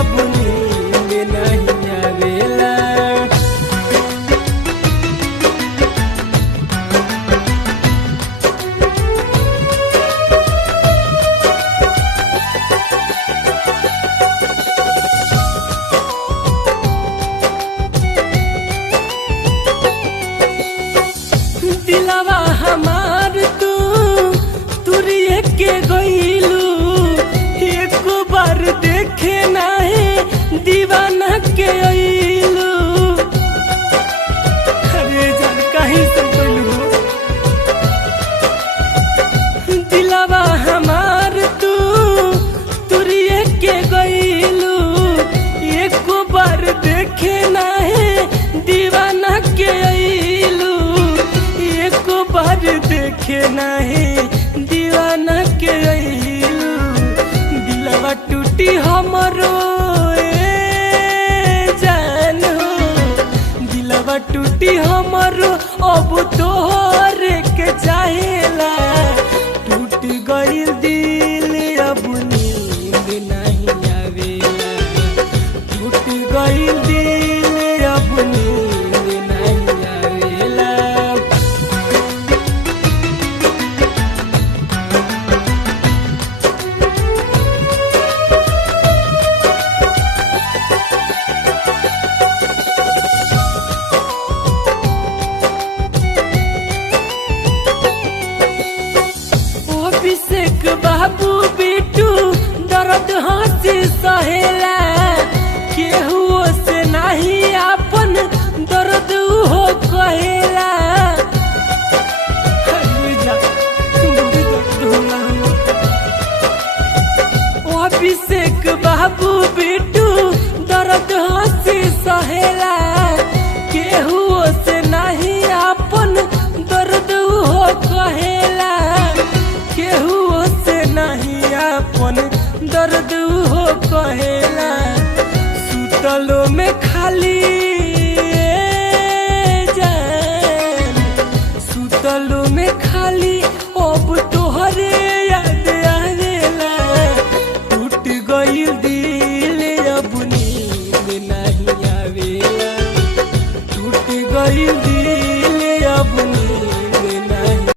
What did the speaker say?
अब नींद नहीं आवेला। दिलवा हमार तू तुरिए के गइलू, एक बार देखे नाही दीवाना के अइलू। अरे जान कहीं से गइलू, दिलवा हमार तू तुरिए के गइलू, एक बार देखे नाही दीवाना के अइलू। एक बार देखे नहीं दीवाना के अइलू। दिलवा टूटी हमरो जान हो, दिलवा टूटी हमरो